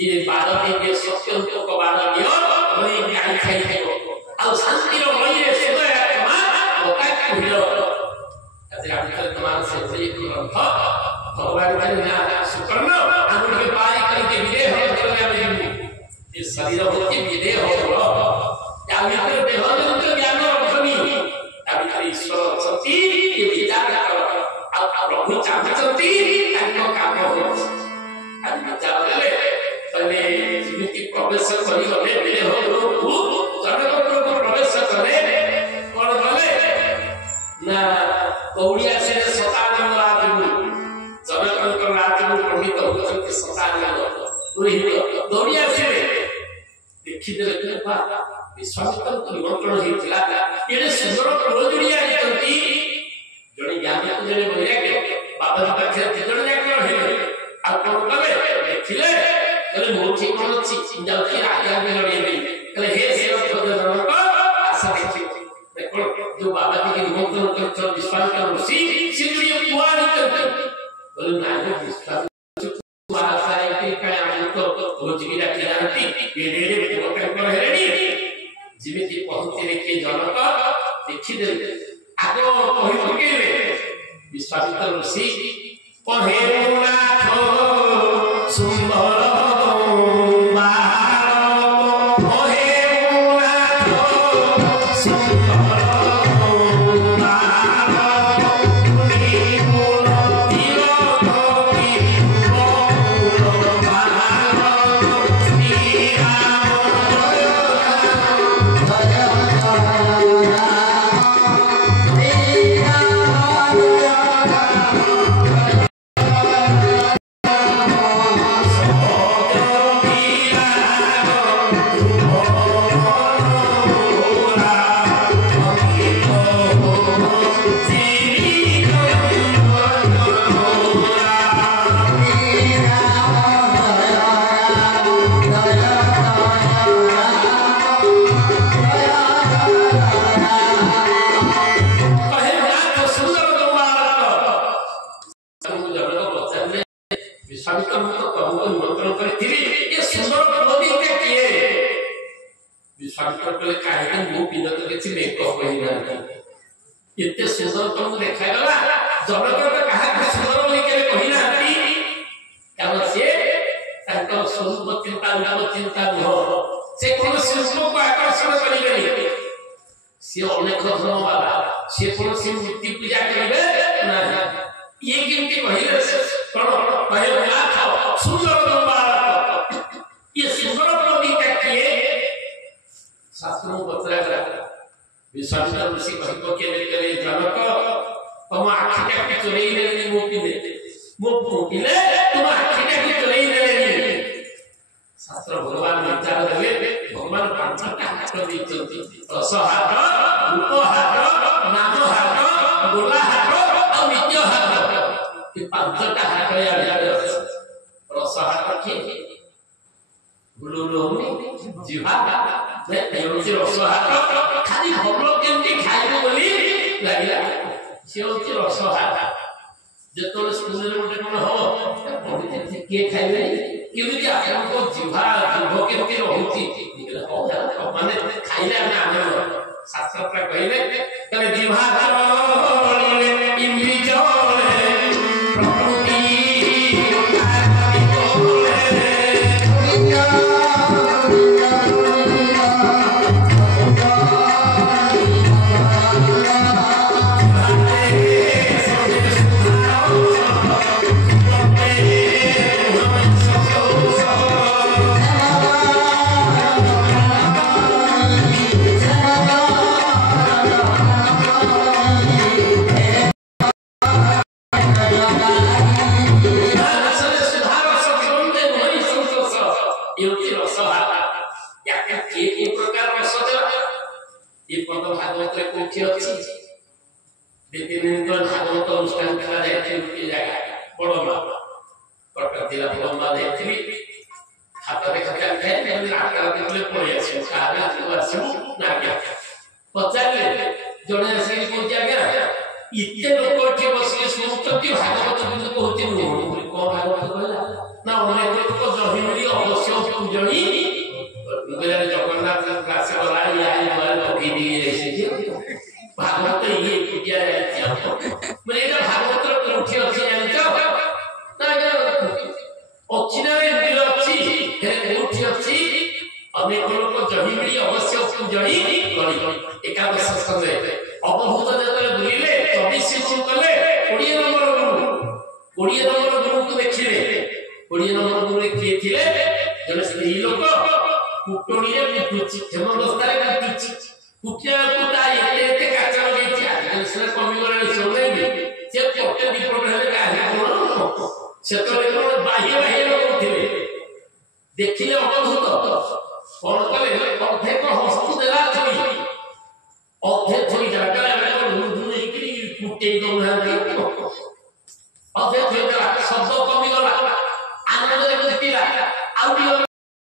ये बाड़ के सत्यंत को बाड़ दियो ओई गाई खाई खाइबो आ शांति रो मई रे सुबह आत्मा ओका कुहिलो अते आबितर तमाम से एक ग्रंथ भगवान के ना सुकर्ण आनु के पारी करके विदे हो चले आबे ये शरीर होती विदे हो या मित्र देह जंत्र ज्ञान रखनी आबितर ईश्वर सती ये विचार करो आ प्रभु चाहती ताको काम हो आज विचार ले पहले जीवित प्रवेश करी गले विदे हो प्रभु जगत को प्रवेश करे कोन गले ना कौड़िया से सतानंद राजगुरु जनक राजगुरु पंडित होचंती सतानंद पुरोहित दौड़िया से देखि देले बा विश्वामित्र को निमंत्रण हेतिला एने सुंदर प्रभुजड़िया हेतंती जणे ज्ञानी को जणे बोले बाबा जी पाखे जणे जाकर हेले आ कोन कले देखिले कले मोठी कोन छी जाउची आज्ञा में लड़िए कले हे सेवक जनक आशा देखि देखो जो बाबा जी के निमंत्रण करते विश्वामित्र ऋषि सिद्धि पुआनी करते बोले ना विश्वामित्र आशा है कि काय हमको रोज की राखी जानती ये डेरे को कर हेरेनी जीवित पहुंचे के जनक देखि दे आगो कहि पकेले विश्वामित्र ऋषि पहेरुनाथ सुंदर इतने सुंदर तुम देखा गला जनक तो कहा सुंदर लिखे कहिना कारण से ताको स्वरूप चिंता नाम चिंता हो से कोन स्वरूप को आकर्षण करिबे से अनेक धर्म वाला से कोन से मूर्ति पूजा करिबे ना ये केमती कहिले कोन कहे ना था सुंदर तुम ये सुंदर प्रतीक किए शास्त्रों बतला करा विश्वामित्र ऋषि कहतो के ले जनक तुम आखिटा की चोरी ले मो पिले तुम आखिटा की चोरी ले शास्त्र भगवान विचार देले भगवान पांचटा हाथ देचंती रस हाथ रूप हाथ नाम हाथ गोला हाथ और नित्य हाथ ये पांचटा हाथ या रस हाथ के गुलुलोनी जिहा ने एउची रस हाथ खाली भगलो केमती खाइबो बोली लागिला से होची रस हाथ जतोले स्कूल रे मोटे कोन हो पढिते के खाइबे केमती आपको जिहा जिभो केमती रहउची निकला हो माने खाइले ଆମେ शास्त्र प्र कहिले तने जिहा चले इंद्री चले प्रकृति भागवत ଜଣି ବେଲେ ଜଗନ୍ନାଥ କ୍ଲାସ ଗଲା ଇଏ ମାର ପକେଇ দিয়ে এসেছে ভাগবত ইয়ে কুটিয়া যাচ্ছে মানে এটা ভাগবতর কোঠি আছে জানিছ না ଅଛି ନା ବିଲ ଅଛି କୋଉଠି ଅଛି ଅନେକ ଲୋକ ଜହି ମିଳି ଅବଶ୍ୟ ଜହି କରି ଏକାଦଶ ସ୍କନ୍ଧେ ଅବଭୂତ ଯେତେବେଳେ ବୁଲିଲେ 24 ଗୁରୁ କଲେ 20 ନମ୍ବର ଗୁରୁକୁ ଦେଖିଲେ 20 ନମ୍ବର ଗୁରୁ କିଏ ଥିଲେ ଜଣେ ସ୍ତ୍ରୀ ଲୋକ କୁଟଣୀରେ ବିଟୁଛି ହେମଦସ୍ତାରେ ବିଟୁଛି କୁଟିଆକୁ ତା ଏତେ କାଚ ଲଗେଇଛି ଆଜିକାଲି ସେଟା କମିଗଲାଣି ଶୁଣେଇବି ସେ ପଟେ ବିପଦ ହେଲେ କାହା କଣ ସେତେବେଳେ ବାହ୍ୟ କରୁଥିଲେ ଦେଖିଲେ ଅବଧୂତ କଣ କଲେ ଅର୍ଧେକ ହସ୍ତୁ ଦେଲା ଅଧେ ଥୋଇ ଜାଗାରେ ଆମେ ହେଇକିରି କୁଟେଇ ଦଉ